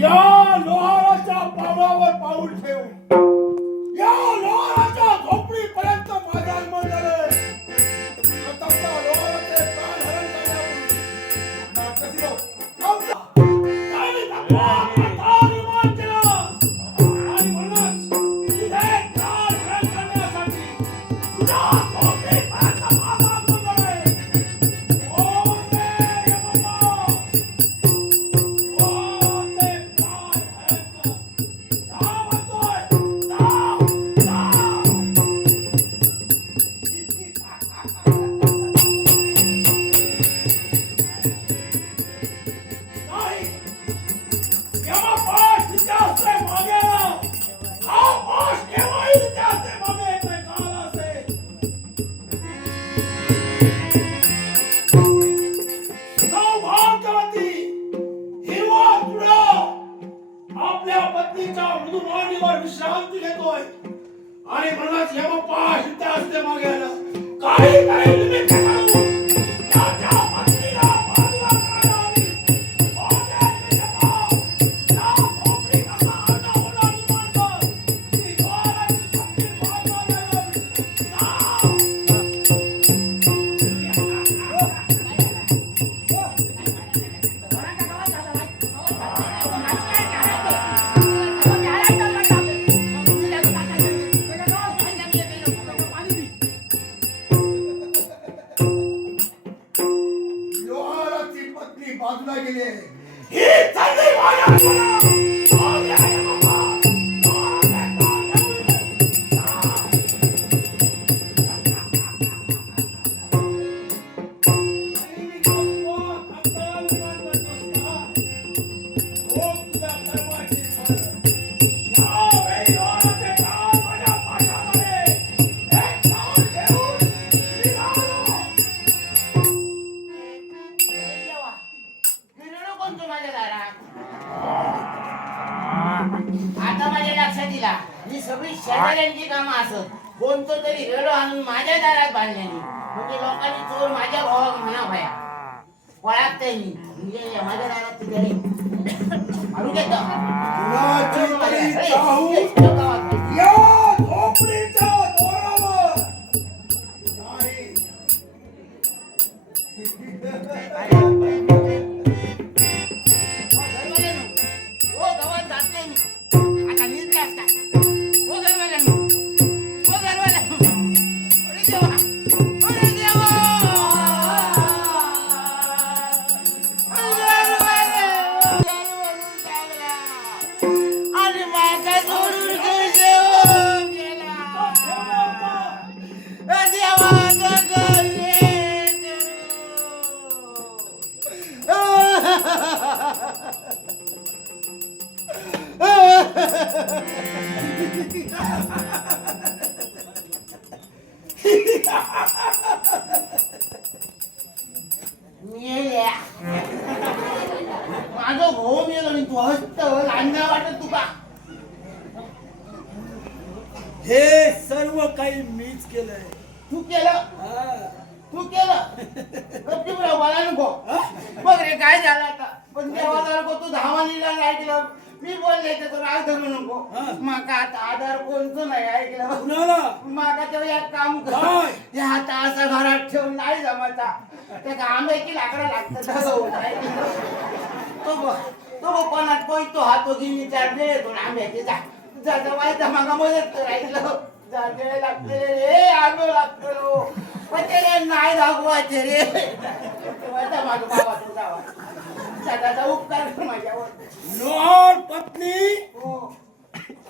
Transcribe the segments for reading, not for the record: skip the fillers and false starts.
या लोहाराच्या पावलावर पाऊल ठेवून या लोहाराच्या झोपडीपर्यंत माझ्या आगमन झालंय. प्रतापचा लोहाराचे प्राण हरण करण्यापूर्वी नागरिक आणि दाखवा निर्माण केला आणि म्हणूनच तुझे प्राण हरण करण्यासाठी तुझ्या झोपडीपर्यंत माझं आगमन झालंय. ओ रे बाबा, आपल्या पत्नीच्या मृदुमांडीवर विश्रांती घेतोय आणि म्हणूनच यमपाश असते मागे आलं. काही काही निमित्त काढून त्याच्या पत्नीला बाजूला काढावी. ओझे यमा, त्या झोपडीचा आरडाओरडा निर्माण कर. ती लोहाराची पत्नी बाजूला लावावी. लोहाराची पत्नी बाजूला गेली. ही चालली माझ्या आता माझ्या लक्षात दिला ही सगळी शेजाऱ्यांची कामं असत. कोणतं तरी रेडो आणून माझ्या दारात बांधलेली म्हणजे लोकांनी चोर माझ्या भावाक म्हणा भया पळात मी म्हणजे माझ्या दारात तरी आणून घेतो. या झोपडीच्या दोरावर नाही. हो गावात जात नाही मी आता निर्णय असतात. हो घरवाल्यांनो, हो घरवाल्यांनो, अरे देवा, अरे देवा, अरे घरवाल्यांनो, घरवरून टाकला आणि माझा सोडून घेऊन गेला. देवाचं घर रे मेल्या माझं भाऊ मेलं आणि तू हसत लांजा वाटत तुका. हे सर्व काही मीच केलंय. तू केलं तू केलं गप्पीपुरा बोला नको. बघ रे काय झालं आता. पण देवाला नको तू धावानीला ऐकलं मी बोलले तर राग धरू नको. माका आता आधार कोणतं नाही ऐकलं. माका तेव्हा एक काम कर ते आता असा घरात ठेवून नाही जमायचा. ते आंब्याची लाकडं लागतं तसं होत तो कोणात कोयतो हा तो घेऊन विचारले तो आंब्याचे जा वाईचा मागा मदत करायचं. जागे लागते रे आंबे लागतो पण ते रे नाही दाखवायचे रे. माझा बाबा तो जावा सदाचा उपकार कर माझ्यावर. लोहार पत्नी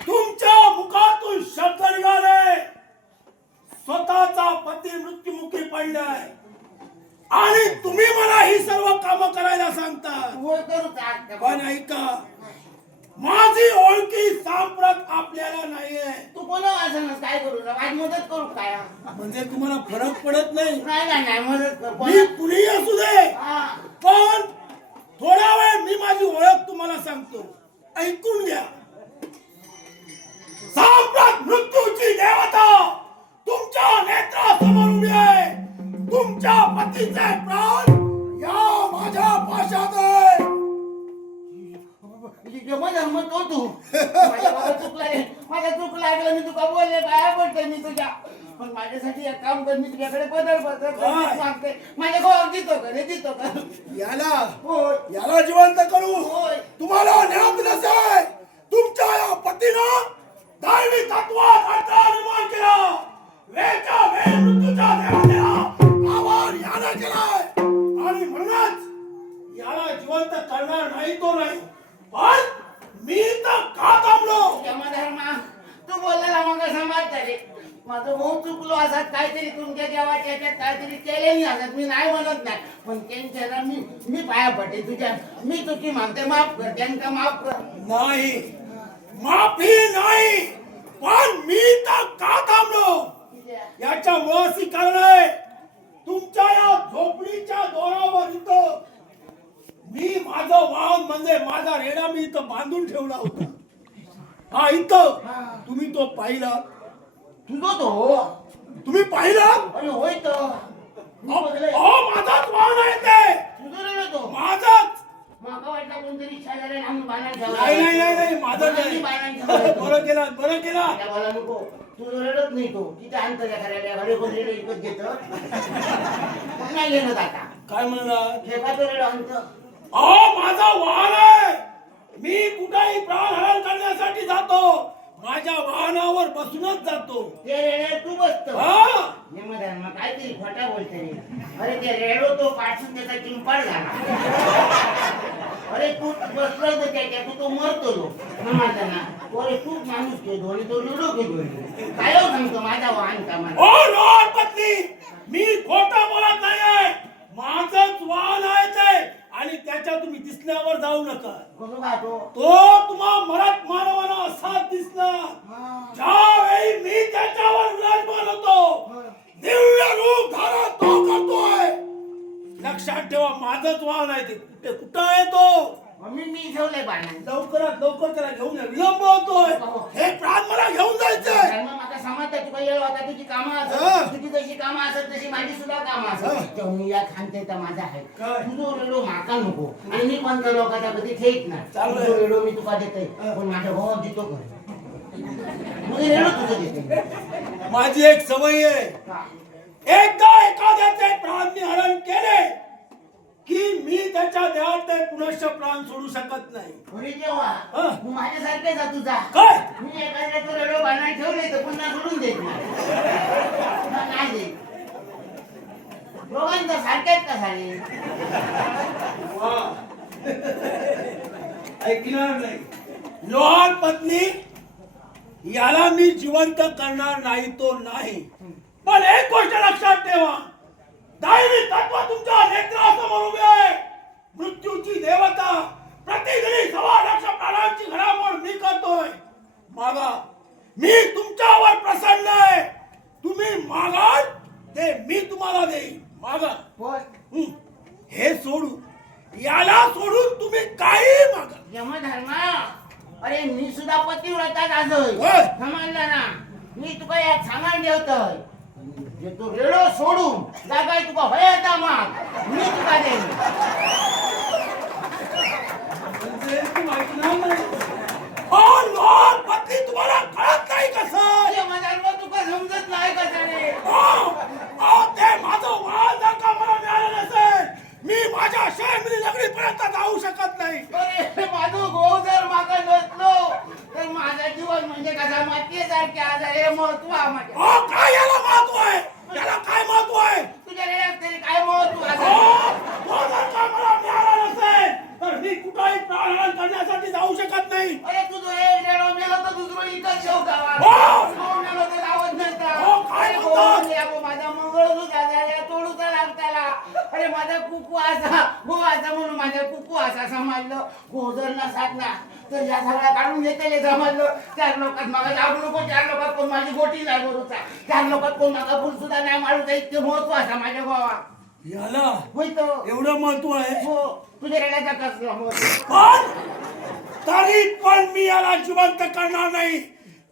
तुमच्या मुखातून शब्द निघाले स्वतःचा पती मृत्युमुखी पडलाय आणि तुम्ही मला ही सर्व कामं करायला सांगता. होय करू पण ऐका माझी ओळखी सांप्रत आपल्याला नाहीये. तू कोणा वाचनस काय करू आज मदत करू काय म्हणजे तुम्हाला फरक पडत नाही. नाही मदत कर. मी कुणीही असू दे पण थोडा वेळ मी माझी ओळख तुम्हाला सांगतो ऐकून घ्या. सांप्रत मृत्यूची देवता तुमच्या नेत्रासमोर उभी आहे. तुमच्या पतीचे प्राण या माझ्या मी तुका बोलले काय बोलते मी तुझ्या पण माझ्यासाठी एक काम कर मी तुझ्याकडे बदल मागते माझ्या भावाक देतो का रे देतो का होय याला जिवंत करू होय तुम्हाला ज्ञात नसेल तुमच्या या पतीनं दैवी तत्वात अडथळा निर्माण केला वेळच्या वेळ मृत्यूच्या देवाला आवार यानं केलाय आणि म्हणूनच याला जिवंत करणार नाही तो नाही पण मी तर का थांबलो यमधर्मा तू बोललेला मग समाज रे माझं भाऊ चुकलो असत काहीतरी तुमच्या देवाच्या याच्यात काहीतरी केलेली असत मी नाही म्हणत नाही पण त्यांच्या मी पाया पडते तुझ्या मी चुकी मागते माफ कर त्यांना माफ कर नाही माफी नाही पण मी तर का थांबलो याच्या मुळाशी कारण आहे तुमच्या या झोपडीच्या दोरावर इथं मी माझं वाहन म्हणजे माझा रेडा मी इथं बांधून ठेवला होता हा इथं तुम्ही तो पाहिला तुझं तो तुम्ही पाहिला अरे होय तो माझाच वाहन आहे ते तुझं रे तो माझाच माका वाटलं कोणतरी शेजारी आम्ही बांधायला नाही माझाच आहे बरं केला मला नको तुझं रडत नाही तो तिथे आणतो एखाद्या घरी कोण रेडो विकत घेत नाही घेणं आता काय म्हणणार ठेका तो रेडो आणतो माझा वाहन आहे मी कुठेही प्राण हरण करण्यासाठी जातो माझ्या वाहनावर बसूनच जातो ते रेडे तू बसतो मग काहीतरी खोटा बोलते रे अरे ते रेडो तो पाठून त्याचा चिंपाड झाला अरे तू बसलो तर त्याच्या तू तो मरतो ना अरे तू माणूस घेतो आणि तो रेडो घेतो काय सांगतो माझा वाहन कामा पत्नी मी खोटा बोलत नाही माझंच वाहन आहे ते आणि त्याच्या तुम्ही दिसण्यावर जाऊ नका तो तुम्हा मराठ मानवाना असाच दिसणार ज्यावेळी मी त्याच्यावर विराजमान होतो दिव्य रूप धारण तो करतोय लक्षात ठेवा माझंच वाहन आहे ते कुठं आहे तो मी ठेवलंय बाणा लवकरात लवकर त्याला घेऊन या विलंब होतोय हे प्राण मला घेऊन जायचंय माझा समाज तुका येईल आता तुझी कामं असत तुझी जशी कामं असत तशी माझी सुद्धा कामं असत मी या खानते तर माझा आहे तुझो रेडो माका नको आणि मी पंच लोकांच्या कधी ठेक नाही तुझो रेडो मी तुका देते पण माझ्या भावात देतो कर रेडो तुझं देते माझी एक सवय आहे एकदा एखाद्याचे प्राण हरण केले की मी त्याच्या देहात ते पुनश्च प्राण सोडू शकत नाही अरे देवा तू माझ्यासारखेच आहे तुझा काय मी एखाद्याचं रेडो बांधायला ठेवले तर पुन्हा सोडून देत नाही देत दोघांचं सारखेच का सारे ऐकणार नाही लोहार पत्नी याला मी जिवंत करणार नाही तो नाही पण एक गोष्ट लक्षात ठेवा दैवी तत्व तुमच्या नेत्रासमोर उभे आहे मृत्यूची देवता प्रतिदिनी 1.25 प्राणांची घडामोड मी करतोय मागा मी तुमच्यावर प्रसन्न आहे तुम्ही मागाल ते मी तुम्हाला देईन मागा हे सोडू याला सोडून तुम्ही काही मागा यमधर्मा अरे मी सुद्धा पतिव्रताच आजोय समजलं ना मी तुका यात सांगायला ठेवतोय तो रेडो सोडून जागाय तुका भयाचा माग मी तुका देईन पत्नी तुम्हाला कळत नाही कसं यमधर्मा तुका समजत नाही कसं रे ते माझं वाहन जर का मला मिळालं नसेल मी माझ्या शहरी नगरीपर्यंत जाऊ शकत नाही अरे माझं भाऊ जर मागा नसलो तर माझा जीवन म्हणजे कसा मातीसारखे आज हे महत्व आहे काय याला महत्व आहे याला काय महत्व आहे तुझ्या रेड्यात तरी काय महत्व तो जर का मला मिळाला नसेल तर मी कुठेही प्राणहरण करण्यासाठी जाऊ शकत नाही अरे तुझं हे रेडो मेलो तर दुसरं इथं शेव गावा मेलो तर गावत नाही माझा मंगळसूत्र तोडूचा लागताला अरे माझा कुकू असा गो असा म्हणून माझ्या कुकू असा समजलं गो जर नसात ना तर या सगळ्या काढून घेतले समजलं 4 लोकात मागा जाऊ नको 4 लोकात कोण माझी गोटी नाही बरोचा 4 लोकात कोण मागा फुल सुद्धा नाही मारूचा इतके महत्व असा माझ्या भावा याला होय तो एवढं महत्व आहे हो तुझ्या रेड्याचा कसला पण तरी पण मी याला जिवंत करणार नाही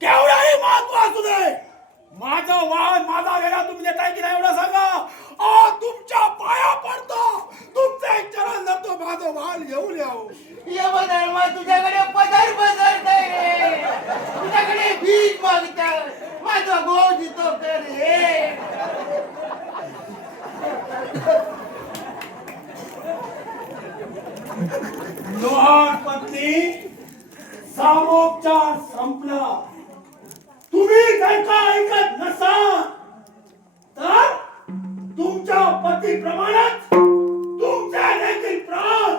केवढाही महत्व असू दे माझं वाहन माझा रेडा तुम्ही देताय की नाही एवढं सांगा तुमच्या पाया पडतो तुमचे चरण धरतो माझं वाहन घेऊन यावं तुझ्याकडे पदर पसरतय रे तुझ्याकडे भीक मागतात माझा गोळ जितो कर रे. लोहार पत्नी सामोपचार संपला. तुम्ही जर का ऐकत नसाल तर तुमच्या पतीप्रमाणेच तुमचे देखील प्राण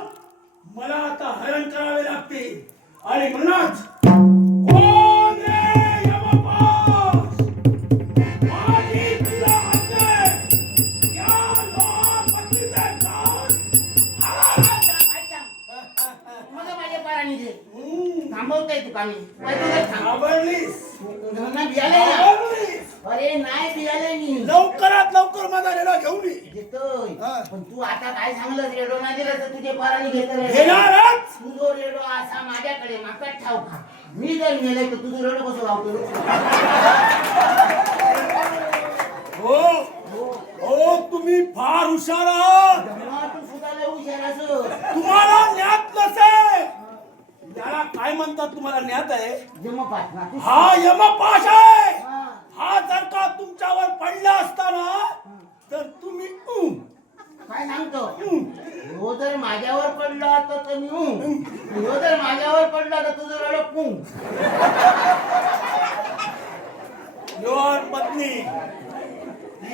मला आता हरण करावे लागतील. आणि म्हणूनच कोण रे यमपाश? माझी तुला आज्ञा आहे. या लोहार पत्नीचे प्राण मग माझ्या पाराने दे. थांबवताय तू कामी आवडलीस? बियाले ना. आवडलीस? अरे नाही बियाले मी लवकरात लवकर माझा रेडा घेऊन ये. घेतोय. पण तू आता काय सांगलं रेडो नाही दिला तर तुझे पाराने घेणारच. तुझो रेडो असा माझ्याकडे माका ठाव का. मी जर नेले तर तुझं रेडो कसं लावतो. हो हो तुम्ही फार हुशार आहात. तू सुद्धा लय हुशार असं. तुम्हाला ज्ञात नसेल. याला काय म्हणतात तुम्हाला ज्ञात आहे? जमपास ना. हा यमपाश आहे. हा. हा जर का तुमच्यावर पडला असताना तर तुम्ही काय सांगतो हो जर माझ्यावर पडला तर मी हो जर माझ्यावर पडला तर तुझं रडो पू. लोहार पत्नी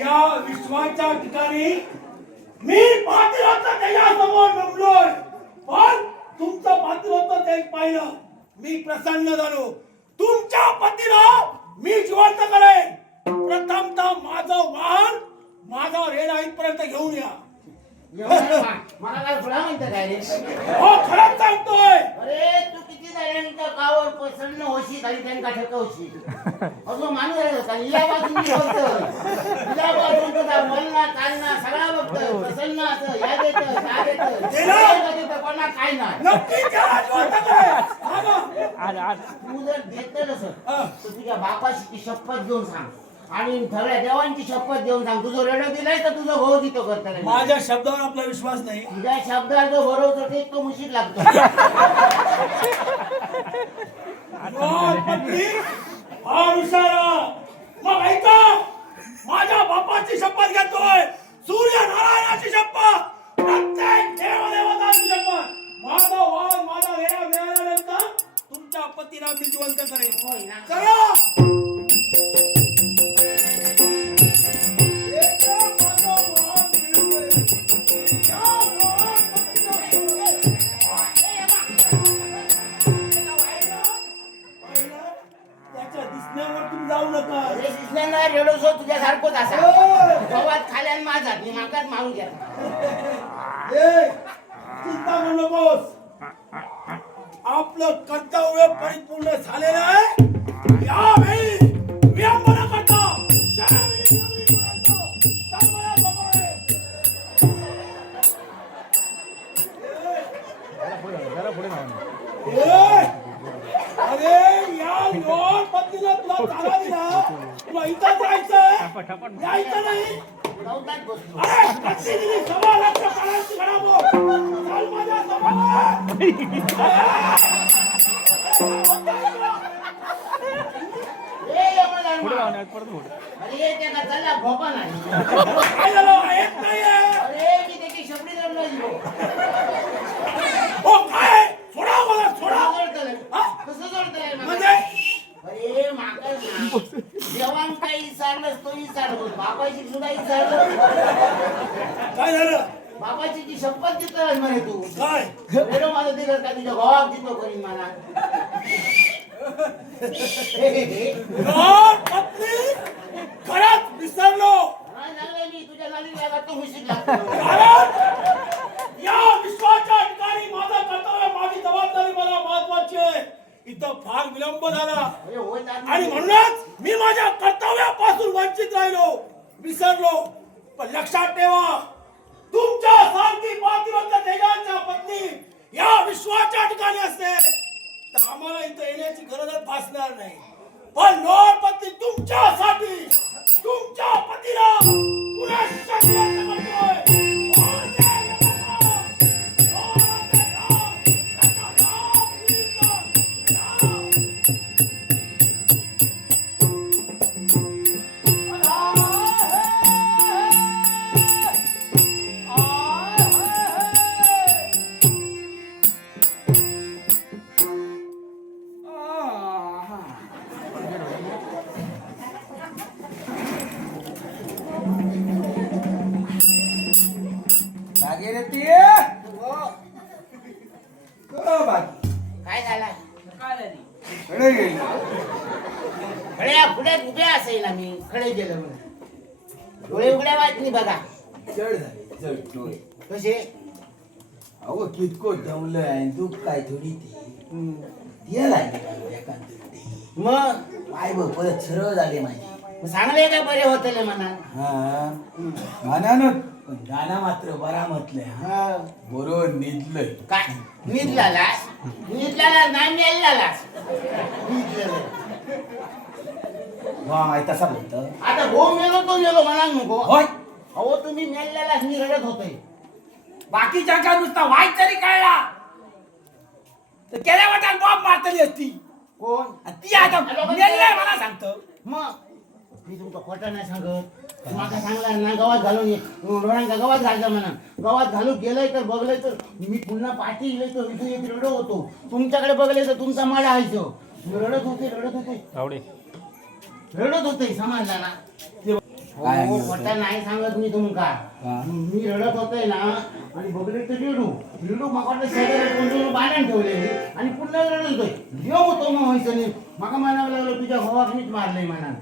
या विश्वाच्या ठिकाणी मी पातिराचा त्याच्यासमोर नमलोय. पण तुमचं पातिराचं ते पाहिलं मी प्रसन्न झालो. तुमच्या पतीला मी जिवंत करेन. प्रथमतः माझं वाहन माझा रेडा इथपर्यंत घेऊन या. मला काय खुला म्हणतं काय रे. हो खरंच सांगतोय. अरे तू किती झाल्यानंतर गावावर प्रसन्न होशील आणि त्यांना ठकवशील. अजून माणूस आहे का इलाबाजून बघतोय. इलाबाजून तुझा बोलणं चालणं सगळा बघतोय. प्रसन्न असं या देतं त्या देतं कोणा काय नाही. नक्की त्याला जिवंत करेन. तू जर देत नसेल तर तुझ्या बापाशी शपथ घेऊन सांग आणि सगळ्या देवांची शपथ देऊन सांग. तुझं रेडो दिलाय तर तुझं हो तिथं करता. माझ्या शब्दावर आपला विश्वास नाही. तुझ्या शब्दावर जो भरवतो ते तो मुशीत लागतो. लोहार पत्नी फार हुशार आहे. मग ऐका माझ्या बापाची शपथ घेतोय. सूर्य नारायणाची शपथ. प्रत्येक देवदेवताची शपथ. माझा वाण माझा रेडा मिळाल्यानंतर तुमच्या पतीला मी जिवंत करेन. होय ना. चला. त्याच्या दिसण्यावर तुम्ही जाऊ नका. अरे दिसण्याला रेडो सो तुझ्या सारखंच असा. गव्हात खाल्यान माझा मी माकाच मारू घ्या. चिंता करू नकोस. आपलं कर्तव्य परिपूर्ण झालेलं आहे. यावेळी विडंबना करता अरे या लोहार पत्नीला तुला चाला दिला. तुला इथं जायचं जायचं नाही. गवतात बसतो. अरे प्रतिनिधी सभा लक्ष काढायची घडामोड. चल माझ्या समोर. ए यमधर्मा. अरे त्याला चला भोपा नाही. काय झालं? येत नाहीये. अरे मी त्याची शपडी जमला दिलो. हो काय? सोडा मला सोडा. कसं जोडतंय म्हणजे अरे माका ना जेवण काही विचारलंस तो विचारलो. बापाची सुद्धा विचारलं. काय झालं? बापाची जी शपथ देतोय म्हणे तू. काय? रेडो माझं दिलं का तुझ्या भावाक देतो करीन मला. लोहार पत्नी खरंच विसरलो. नाही झालं मी तुझ्या नालीला लागतो मुशीत लागतो. कारण या विश्वाच्या ठिकाणी माझं कर्तव्य माझी जबाबदारी मला महत्वाची आहे. इथं फार विलंब झाला अरे होय आणि म्हणूनच मी माझ्या कर्तव्यापासून वंचित राहिलो. विसरलो. पण लक्षात ठेवा तुमच्या सारखी पातिव्रत तेजांच्या पत्नी या विश्वाच्या ठिकाणी असते तर आम्हाला इथं येण्याची गरजच भासणार नाही. पण लोहार पत्नी तुमच्यासाठी तुमच्या पतीला पुनश्च जिवंत करतोय. बाकी काय झाला कडे गेली खड्या पुढ्यात उभ्या असेल ना मी खडे गेलो म्हणून डोळे उघड्या वाट नाही बघा जड झाले जड डोळे कसे अहो कितको दमलं आहे दुःख काय थोडी ती लागली एकांत मग पाय बघ परत सरळ झाले माझे चांगले काय बरे होतले म्हणा हा गाण्यानं पण गाणं मात्र बरा म्हटलंय हा हा. बरोबर निधलंय काय निधलालास नाही मेलालास वा तसा बोलतो आता हो मेलो तो मेलो म्हणा नको होय अहो तुम्ही मेलेलास मी रडत होतोय बाकीच्या का नुसता वाईट तरी कळला तर केल्या वाटात बॉम्ब मारतली असती कोण आणि ती आता मेललाय मला सांगतो मग मी तुमचं खोटं नाही सांगत माका सांगला ना गावात घालून ये डोळ्यांका गावात घालता म्हणा गावात घालून गेलंय तर बघलंय तर मी पुन्हा पाठी गेलोय तर इथे एक रडत होतो तुमच्याकडे बघले तर तुमचा माडा हायचो मी रडत होते रडत होते समजला ना काय हो, होतं? खोटं नाही सांगत मी तुमका हा. मी रडत होते ना आणि बघले तर रेडू माका वाटलं शेजारी बांधून ठेवलेली आणि पुन्हा रडत होतोय जेव होतो मग व्हायचं नाही माका म्हणावं लागलं तुझ्या भावाक मीच मारलंय म्हणा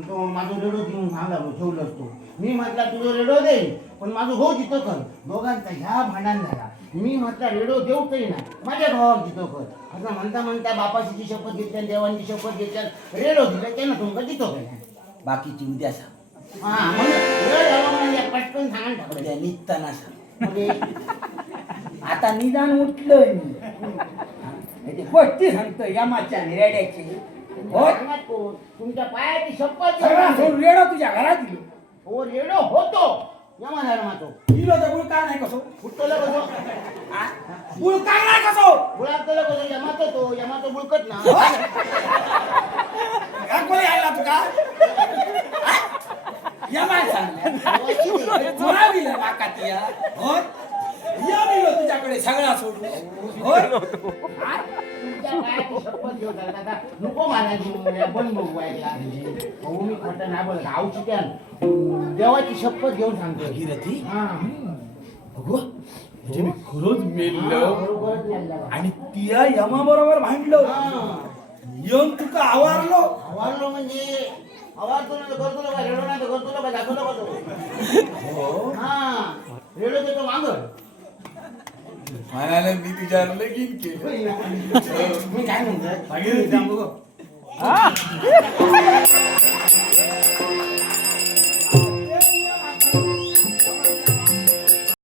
तो माझं रेडो घेऊन सांगला ठेवलं असतो मी म्हटलं तुझं रेडो दे पण माझं भाऊ जिथं कर दोघांचा ह्या भांडण झाला मी म्हटलं रेडो देऊ तरी ना माझ्या भावाक जिथं कर असं म्हणता म्हणता बापाची शपथ घेतल्या देवांची शपथ घेतल्या रेडो दिला त्यानं तुमका जिथं केला बाकीची उद्या सांग हा मग वेळ झाला म्हणजे पटकन सांगा टाकलं उद्या निघताना सांग म्हणजे आता निदान उठलोय मी ते गोष्टी सांगतो यमाच्या रेड्याची हो सांगा कोण? तुमच्या पायाची शपथ सगळा घेऊन सोडून रेडो तुझ्या घरात दिलो हो रेडो होतो यमा धर्मातो दिलो तर बुळ काय नाही कसो फुटतोला कसो बुळ काय नाही कसो बुळातला कसो यमातो तो यमातो बुळकत ना कोणी आला तुका यमाय सांगला तुला दिलं वाकातिया हो या दिलो तुझ्याकडे सगळा सोडून हो तुमच्या पायाची शपथ घेऊन दादा नको मारायची पण बघू ऐकला हो मी खोटं नाही बोलत आवची त्या देवाची शपथ घेऊन सांगतो भगीरथी हा बघू म्हणजे मी खरोच मेललो बरोबरच मेला. आणि तिया यमा बरोबर भांडलो हा. येऊन तुका आवारलो आवारलो म्हणजे आवारतो ना करतो ना रेडो नाही तर करतो ना दाखवतो का तो हो हा रेडो देतो मागं म्हणाले मी तुझ्यावर लगीन केलं मी काय म्हणतोय भगीरथी